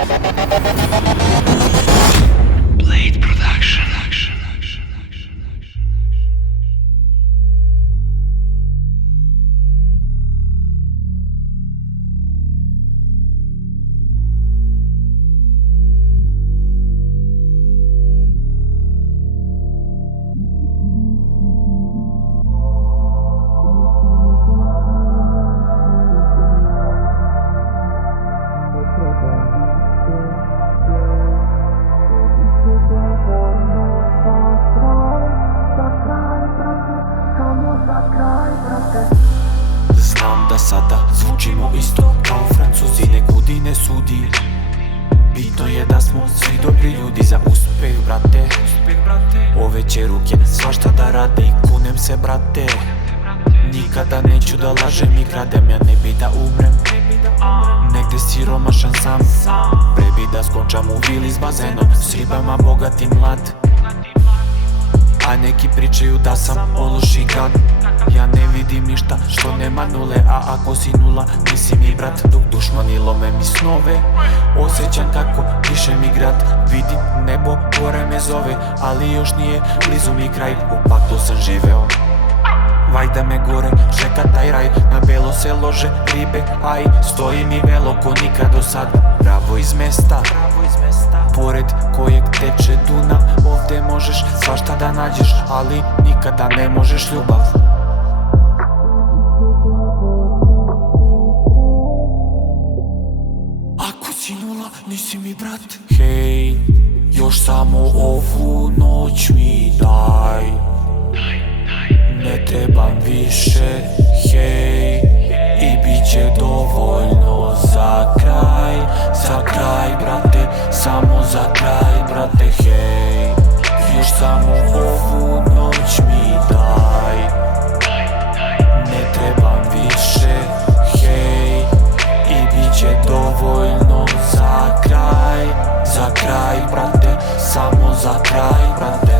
Blade Production. Znam da sada zvučimo isto kao Francuzi, nekud ne sudi. Bitno je da smo svi dobri ljudi za uspeh, brate. Ove će ruke svašta da rade i kunem se, brate. Nikada neću da lažem i kradem, ja ne bi da umrem negde siromašan sam. Pre bi da skončam u vili s bazenom, s ribama bogat i mlad. A neki pričaju da sam ološ i gad. Ja ne vidim ništa što nema nule, a ako si nula nisi mi brat. Dok dušmani lome mi snove, osjećam kako diše mi grad. Vidim nebo, gore me zove, ali još nije blizu mi kraj. U paklu sam živeo, vajda me gore čeka taj raj. Na belo se lože ribe, aj stoji mi velo ko nikad do sad. Bravo iz mesta, pored kojeg teče Dunav. Ovde možeš svašta da nađeš, ali nikada ne možeš ljubav. Ako si nula, nisi mi brat. Hej, još samo ovu noć mi daj. Ne trebam više, hej, i bit će dovoljno za kraj, brate, samo za kraj, brate, hej. Još samo ovu noć mi daj. Ne trebam više, hej, i bit će dovoljno za kraj, brate, samo za kraj, brate.